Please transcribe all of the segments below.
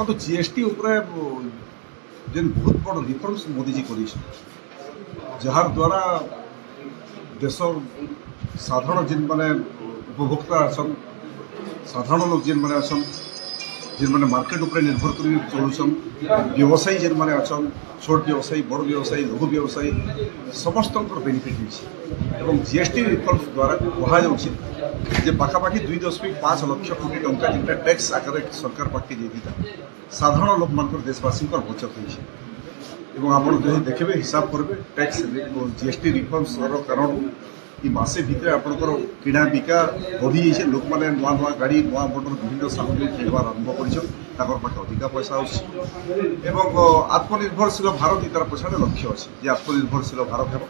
देखो जीएसटी जेन बहुत बड़ रिफॉर्म्स मोदीजी कर जार द्वारा देश साधारण जिन माने उपभोक्ता आसन साधारण लोग जिन माने आसन जिन माने मार्केट उपरे निर्भर कर चलुछन व्यवसायी जिन माने आछन छोट व्यवसायी बड़ व्यवसायी लघु व्यवसायी समस्त बेनिफिट होती जीएसटी रिफॉर्म्स द्वारा कह जाऊँगी पाखापाखि 2.5 लाख कोटी टंका जिनका टैक्स आकार सरकार पाखे जाता साधारण लोक मान देशवासी बचत होती आप देखिए हिसाब करेंगे टैक्स जीएसटी रिफॉर्म्स कारण मसे भितर आपंकर किणा बिका बढ़ी जाइए लोक मैंने नुआ नुआ गाड़ी नुआ मोटर विभिन्न सामग्री किणवार आरंभ कर पाखे अधिका पैसा आत्मनिर्भरशील भारत तार पछाड़े लक्ष्य अच्छे आत्मनिर्भरशील भारत है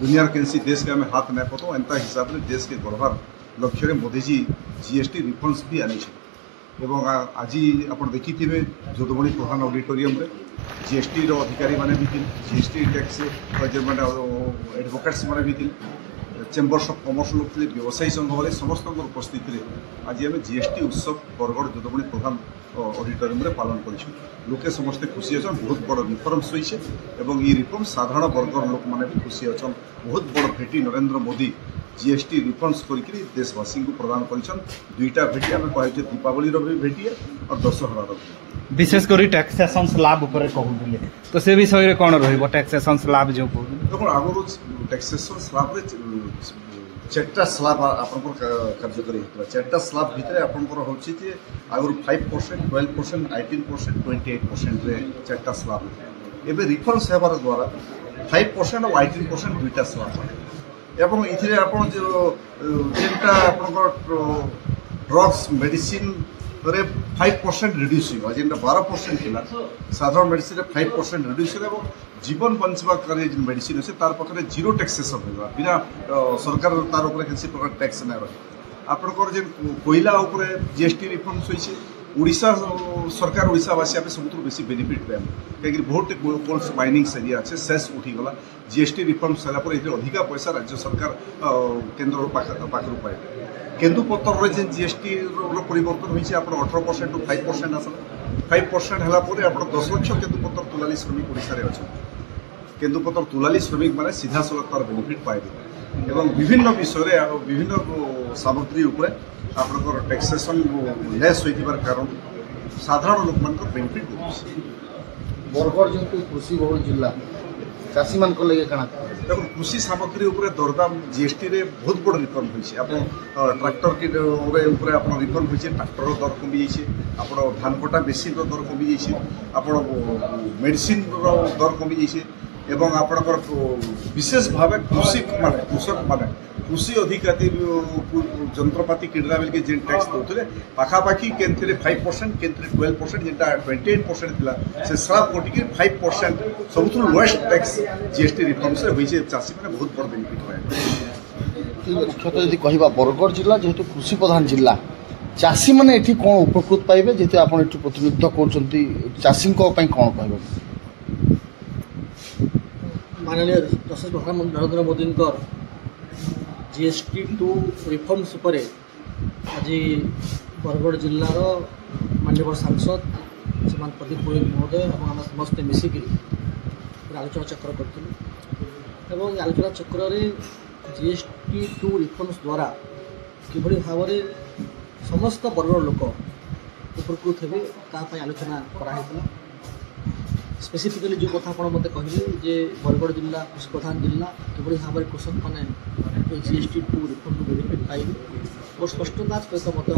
दुनियार कैसी देश के आम हाथ नहीं पतो एंता हिसाब से देश के गढ़वार लक्ष्य मोदीजी जीएसटी रिफॉर्म्स भी आनी आज आप देखिए जोदमणि प्रधान ऑडिटोरियम रे जीएसटी अधिकारी माने भी जीएसटी टैक्स मैंने एडवोकेट्स माने भी चेम्बर्स ऑफ कॉमर्स लोग थे व्यवसायी संघ वाले समस्त उपस्थिति आज आम जीएसटी उत्सव बरगढ़ जोदमणि प्रधान ऑडिटोरियम रे पालन कर लोके समस्ते खुशी अच्छा बहुत बड़ रिफॉर्म्स होइछे एवं ये रिफॉर्म साधारण वर्गर लोक मैंने भी खुशी अच्छा बहुत बड़ भेटी नरेंद्र मोदी जीएसटी रिफॉर्म्स करके देशवासी को प्रदान कर दुईटा भेटी आम कहे दीपावली भी भेटी है और दशहरा भी विशेषकर टैक्सेशन स्लैब उपर कहूले तो से विषय में कौन रही टैक्सेशन स्लैब जो देखो आगु टैक्सेशन स्लैब चार्टा स्लैब आपंकर कार्यकारी होता चार्टा स्लैब भितर आपंकर हूँ आगु 5%, 12%, 18%, 28% चार्टा स्लैब एवं रिफॉर्म्स होबार द्वारा 5% और 18% दुईटा स्लैब एवं इथिरे आपण जेनटा आपंकर ड्रग्स मेडिसिन रे 5% रिड्यूस हो जेनटा 12% थिला साधारण मेडिसिन 5% रिड्यूस हो जीवन बंचवा कार्य जो मेडिसिन अच्छे तार पाखे जीरो टैक्सेसन होगा बिना सरकार तार ऊपर किसी प्रकार टैक्स ना रहे आपंकर जेन कोयला उपरे जीएसटी रिफॉर्म्स होइछे ओडिशा सरकार ओडिशावासी आम सब बेसी बेनिफिट पाइम कहीं बहुत कोल्स माइनिंग एरिया अच्छे शेष उठीगला जीएसटी रिफॉर्म्स है अधिका पैसा राज्य सरकार केन्द्र पाखर पाए केन्दुपतर जेन जीएसटी परिवर्तन होती है 18% टू 5% आसला 5% है 10 लाख केन्दुपतर तुलाली श्रमिक ओडिशा अच्छा केन्दुपतर तुलाली श्रमिक मैंने सीधा सड़क तार बेनिफिट पाइबे एवं विभिन्न विषय विभिन्न सामग्री उपरे आपंकर टैक्सेसन लेस होइथिबार कारण साधारण लोक मान बेनिफिट बरगढ़ जो कृषि बहुल जिला चाषी मान लगे काना देखो कृषि सामग्री उपरे दरदाम जीएसटी रे बहुत बड़ रिफॉर्म होइछे आपण ट्रैक्टर के ऊपर आपण रिफॉर्म होइछे ट्रैक्टर दर कमी जाइछे आपण धान कटा मेसिन दर कमी जाइछे आपण मेडिसिन दर कमी जाइछे एवं आपणकर विशेष भाव कृषि माने कृषक माने कृषि अधिकारी जंत्रपाति किणला बेल के जेन टैक्स दौते पाखापाखि केन्थे 5% केन्थे 12% जेनटा 28% थिला से सब कोटिकी 5% सबुठ लोएस्ट टैक्स जीएसटी रिफॉर्म से होइछे चाषी माने बहुत बड़ बेनिफिट पाए मुख्यतः यदि कहबा बरगढ़ जिला जेहेतु कृषि प्रधान जिला चाषी मैंने ये कौन उपकृत पाइबे जेते आपण एठु प्रतिनिधित्व करछंती चाषी को पई कौन कहबे माननीय यशस्वी प्रधानमंत्री नरेंद्र मोदी जीएसटी 2 रिफॉर्म्स पर आज बरगढ़ जिलार माननीय सांसद श्रीमान प्रदीप पुरोहित महोदय और आम समस्ते मिसिक आलोचना चक्र करूँ आलोचना चक्र जीएसटी 2 रिफॉर्म्स द्वारा किभली भाव समस्त बरगढ़ लोक उपकृत हे ताप आलोचना कराइला स्पेसिफिकली जो कथा आप मत कहले बरगढ़ जिला कृषि प्रधान जिला किभली भाव कृषक मैंने जीएसटी 2 रिफॉर्म बेनिफिट पाइबे और स्पष्टता सहित मत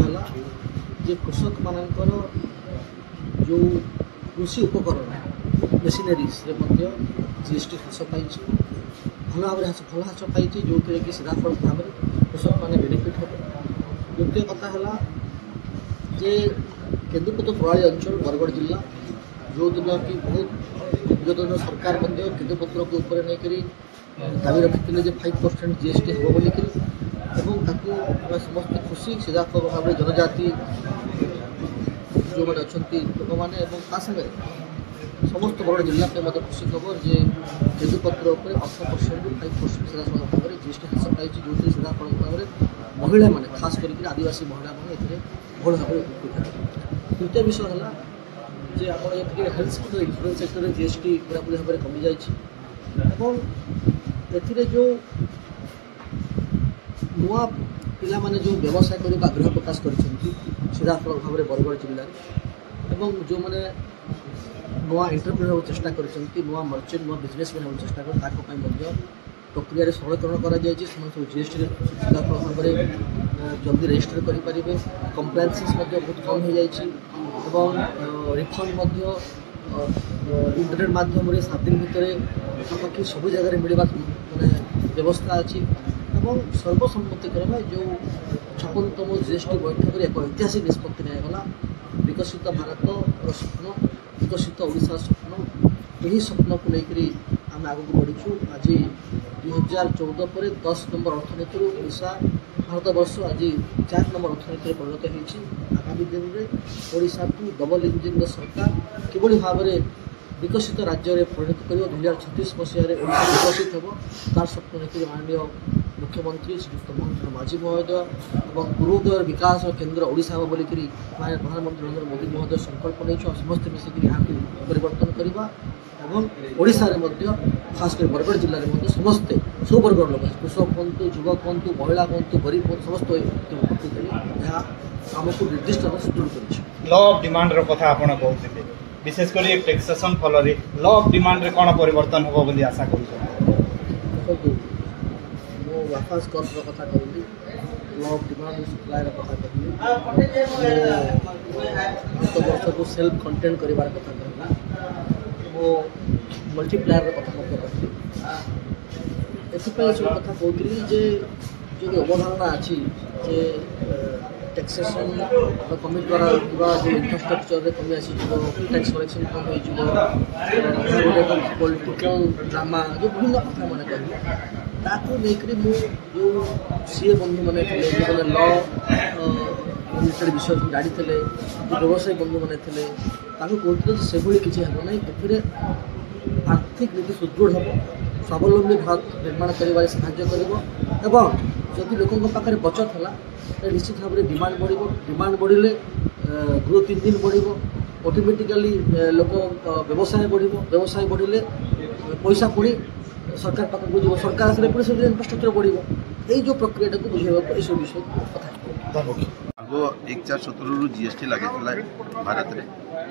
है कृषक मानकर जो कृषि उपकरण मेसिनरीज जीएसटी ह्रास पाई भल भाव भल ह्रास पाई जो कि सीधाफल भाव कृषक मैंने बेनिफिट हे द्वितीय कथा है जे केन्दुपत्र प्रणाली अंचल बरगढ़ जिला जो दिन कि बहुत विगत दिन सरकार केन्दुपत्र को ऊपर नहीं दाबी रखी 5% जीएसटी हम बोलिक समस्त खुशी सीधाफल भाव जनजाति जो मैंने अच्छा लोक मैंने संगे समस्त बरगढ़ जिला मत खुशी खबर जे केन्दुपत्र 18% रू 5% सीधाफल भाव में जीएसटी ह्रास पाई जो सीधाफल भाव में महिला मैंने खास करके आदिवासी महिला मैंने बहुल भाव उपकृत। द्वितीय विषय है ଯେ ଆପଣ ଯେତିକି ହେଲ୍ଥ ସେକ୍ଟର ଇନ୍ସୁରାନ୍ସ ସେକ୍ଟରରେ ଜିଏସ୍ଟି ପୁରାପୁରି ଭାବରେ କମିଯାଇଛି ଏବଂ ଏଥିରେ ଯେଉଁ ନୂଆ ପିଲାମାନେ ଯେଉଁ ବ୍ୟବସାୟ କରିବାକୁ ଆଗ୍ରହ ପ୍ରକାଶ କରିଛନ୍ତି ସିଧାସଳଖ ଭାବରେ ବରଗଡ଼ ଜିଲ୍ଲାରେ ଏବଂ ଯେଉଁମାନେ ନୂଆ ଏଣ୍ଟରପ୍ରେନର ହେବାକୁ ଚେଷ୍ଟା କରିଛନ୍ତି ନୂଆ ମର୍ଚେଣ୍ଟ ନୂଆ ବିଜନେସମ୍ୟାନ୍ ହେବାକୁ ଚେଷ୍ଟା କରିଛନ୍ତି ତାଙ୍କ ପାଇଁ ମଧ୍ୟ ପ୍ରକ୍ରିୟାରେ ସରଳୀକରଣ କରାଯାଇଛି ସେମାନେ ସବୁ ଜିଏସ୍ଟିରେ ସିଧାସଳଖ ଭାବରେ ଜଲ୍ଦି ରେଜିଷ୍ଟର କରିପାରିବେ କମ୍ପ୍ଲାଏନ୍ସେସ୍ ମଧ୍ୟ ବହୁତ କମ୍ ହୋଇଯାଇଛି ଏବଂ ରିଫଣ୍ଡ ମଧ୍ୟ ଇଣ୍ଟରନେଟ୍ ମାଧ୍ୟମରେ 7 ଦିନ ଭିତରେ ପାଖାପାଖି ସବୁ ଜାଗାରେ ମିଳିବା ମାନେ ବ୍ୟବସ୍ଥା ଅଛି ଏବଂ ସର୍ବସମ୍ମତିକ୍ରମେ ଯେଉଁ 56ତମ ଜିଏସ୍ଟି ବୈଠକରେ ଏକ ଐତିହାସିକ ନିଷ୍ପତ୍ତି ନିଆଗଲା ବିକଶିତ ଭାରତର ସ୍ୱପ୍ନ ବିକଶିତ ଓଡ଼ିଶାର ସ୍ୱପ୍ନ ଏହି ସ୍ୱପ୍ନକୁ ନେଇକରି ଆମେ ଆଗକୁ ବଢ଼ିଛୁ ଆଜି 2014 ପରେ 10 ନମ୍ବର ଅର୍ଥନୀତିରୁ ଓଡ଼ିଶା ଭାରତବର୍ଷ ଆଜି 4 ନମ୍ବର ଅର୍ଥନୀତିରେ ପରିଣତ ହୋଇଛି ଆଗାମୀ ଦିନରେ ଓଡ଼ିଶାକୁ ଡବଲ ଇଞ୍ଜିନ୍ର ସରକାର କିଭଳି ଭାବରେ ବିକଶିତ ରାଜ୍ୟରେ ପରିଣତ କରିବ 2036 ମସିହାରେ ଓଡ଼ିଶା ବିକଶିତ ହେବ ତାର ସ୍ୱପ୍ନ ନେଇକରି ମାନନୀୟ ମୁଖ୍ୟମନ୍ତ୍ରୀ ଶ୍ରୀଯୁକ୍ତ ମୋହନ ମାଝୀ ମହୋଦୟ ଏବଂ ପୂର୍ବୋଦୟର ବିକାଶ କେନ୍ଦ୍ର ଓଡ଼ିଶା ହେବ ବୋଲିକରି ପ୍ରଧାନମନ୍ତ୍ରୀ ନରେନ୍ଦ୍ର ମୋଦି ମହୋଦୟ ସଂକଳ୍ପ ନେଇଛୁ ଆଉ ସମସ୍ତେ ମିଶିକରି ଏହାକୁ ପରିବର୍ତ୍ତନ କରିବା ଏବଂ ଓଡ଼ିଶାରେ ମଧ୍ୟ ଖାସ୍ କରି ବରଗଡ଼ ଜିଲ୍ଲାରେ ମଧ୍ୟ ସମସ୍ତେ ସବୁ ବର୍ଗର ଲୋକ କୃଷକ ହୁଅନ୍ତୁ ଯୁବକ ହୁଅନ୍ତୁ ମହିଳା ହୁଅନ୍ତୁ ଗରିବ ହୁଅନ୍ତୁ ସମସ୍ତେ ଉପକୃତ କରି ଏହା ଆମକୁ ନିର୍ଦ୍ଦିଷ୍ଟ ଭାବେ ସୁଦୃଢ଼ କରିଛି ଲ ଅଫ୍ ଡିମାଣ୍ଡର କଥା ଆପଣ କହୁଥିଲେ ବିଶେଷ କରି ଟ୍ୟାକ୍ସେସନ୍ ଫଳରେ ଲ ଅଫ୍ ଡିମାଣ୍ଡରେ କ'ଣ ପରିବର୍ତ୍ତନ ହେବ ବୋଲି ଆଶା କରୁଛନ୍ତି ଦେଖନ୍ତୁ ମୁଁ ବାପାସ କର୍ସର କଥା କହିଲି ଲ ଅଫ୍ ଡିମାଣ୍ଡ ସପ୍ଲାଏର କଥା କହିଲି ଗତ ବର୍ଷକୁ ସେଲ୍ଫ କଣ୍ଟେଣ୍ଟ କରିବାର କଥା କହିଲି ମୁଁ ମଲ୍ଟିପ୍ଲାୟରର କଥା ମଧ୍ୟ କହିଲି ଏଥିପାଇଁ ସବୁ କଥା କହୁଥିଲି ଯେ ଯେଉଁ ଅବଧାରଣା ଅଛି ଯେ ଟ୍ୟାକ୍ସେସନ୍ କମିଟି ଦ୍ୱାରା ଥିବା ଯେଉଁ ଇନଫ୍ରାଷ୍ଟ୍ରକ୍ଚରରେ କମି ଆସିଯିବ ଟ୍ୟାକ୍ସ କଲେକ୍ସନ୍ କମ୍ ହୋଇଯିବ ଗୋଟେ ପଲିଟିକାଲ୍ ଡ୍ରାମା ଯେଉଁ ବିଭିନ୍ନ କଥା ମାନେ କହିଲେ ତାକୁ ନେଇକରି ମୁଁ ଯେଉଁ ସିଏ ବନ୍ଧୁମାନେ ଥିଲେ ଯେଉଁମାନେ ଲ ରିଲେଟେଡ୍ ବିଷୟ ଜାଣିଥିଲେ ଯେଉଁ ବ୍ୟବସାୟୀ ବନ୍ଧୁମାନେ ଥିଲେ ତାଙ୍କୁ କହୁଥିଲେ ଯେ ସେଭଳି କିଛି ହେବ ନାହିଁ ଏଥିରେ ଆର୍ଥିକ ନୀତି ସୁଦୃଢ଼ ହେବ ସ୍ୱାବଲମ୍ବୀ ଭାରତ ନିର୍ମାଣ କରିବାରେ ସାହାଯ୍ୟ କରିବ ଏବଂ ଯଦି ଲୋକଙ୍କ ପାଖରେ ବଚତ ହେଲା ତାହେଲେ ନିଶ୍ଚିତ ଭାବରେ ଡିମାଣ୍ଡ ବଢ଼ିବ ଡିମାଣ୍ଡ ବଢ଼ିଲେ ଗ୍ରୋଥ୍ ଇଞ୍ଜିନ୍ ବଢ଼ିବ ଅଟୋମେଟିକାଲି ଲୋକ ବ୍ୟବସାୟ ବଢ଼ିବ ବ୍ୟବସାୟ ବଢ଼ିଲେ ପଇସା ପୁଣି ସରକାର ପାଖକୁ ଯିବ ସରକାର ଆସିଲେ ପୁଣି ସେଥିରେ ଇନଫ୍ରାଷ୍ଟ୍ରକ୍ଚର ବଢ଼ିବ ଏଇ ଯେଉଁ ପ୍ରକ୍ରିୟାଟାକୁ ବୁଝେଇବାକୁ ଏସବୁ ବିଷୟ କଥା ଆଗ 1417 जीएसटी लगे भारत में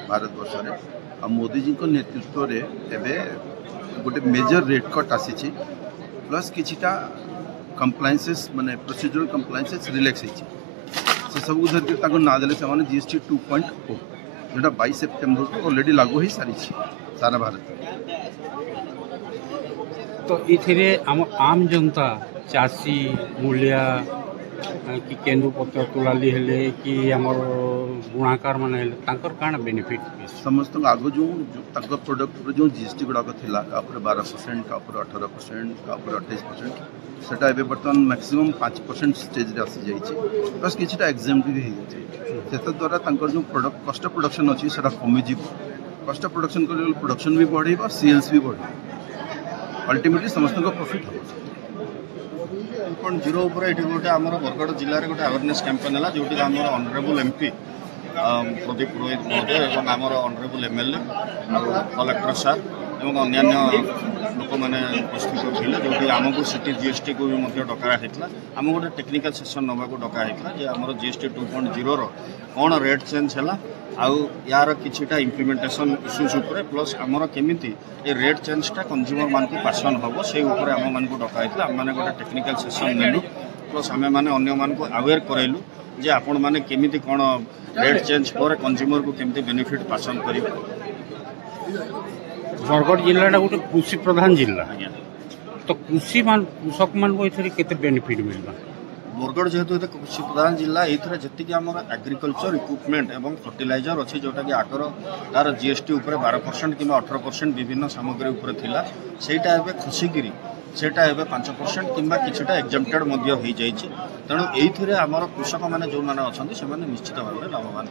भारतवर्ष में आ मोदी जी नेतृत्व में एवं गोटे मेजर रेट कट आसी प्लस किछिटा कंप्लायसेस माने प्रोसीजरल कंप्लायसेस रिलैक्स से सब धरिक ना देले से जीएसटी 2.0 जोटा 22 सेप्टेम्बर को ऑलरेडी लागू हो सारी सारा भारत तो इथिरे आम जनता चाषी मूलिया कि केन्दु पत्र तुलाली हेले कि आमर बुणाकार माने हेले तांकर काना बेनिफिट समस्त आग जो प्रोडक्ट जो जीएसटी गुड़ाक थिला कापर 12% कापर 18% कापर 28% सेटा एबे बर्तमान मैक्सिमम 5% स्टेज रे आसी जाइछि प्लस किछटा एग्जाम भी हे जाइछि सेता द्वारा तांकर जो प्रोडक्ट कॉस्ट ऑफ प्रोडक्शन अछि सेटा कमी जिवो कॉस्ट ऑफ प्रोडक्शन कर प्रोडक्शन भी बढ़ेबा सेल्स भी बढ़े अल्टीमेटली समस्त को प्रॉफिट हो 2.0 उपर ये गोटे आम बरगढ़ जिले में गोटे अवेयरनेस कैंपेन है जो ऑनरेबल एमपी प्रदीप पुरोहित महोदय और आमर ऑनरेबल एमएलए कलेक्टर सार और अन्यान्य लोक मैंने उपस्थित थे जो आमको सिटी जीएसटी को भी डकाई आम गोटे टेक्निकल सेशन नवा डकाई आमर जीएसटी 2.0 कौन रेट चेंज है आउ यार किछिटा इम्प्लीमेंटेशन इश्यूज उपरे प्लस आमर केमिति ए रेट चेंजटा कंज्यूमर मान को पासन हम से आम मान को डकाई आम मैंने गोटे टेक्निकल सेशन नेलु प्लस आम मैंने अन्य मान को अवेयर करैलु जे आपण मैंने केमिति कौन रेट चेंज पर कंज्यूमर को केमिति बेनिफिट पासन करिवे बरगढ़ जिल्लाटा गोटे कृषि प्रधान जिला तो कृषक मान को एथरे केते बेनिफिट मिलबा बरगढ़ जेहेतु ये कृषि प्रधान जिला ये जी आम एग्रीकल्चर इक्विपमेंट और फर्टिलाइजर अच्छी जोटा कि आगर तार जीएसटी उपर 12% कि 18% विभिन्न सामग्री उपर थिला सेटा एबे खसिकी सेटा एबे 5% कि किछटा एग्जाम्प्टेड हो जाइए तेणु ये आमर कृषक मैंने जो मैंने अच्छा से निश्चित भाव लाभवान।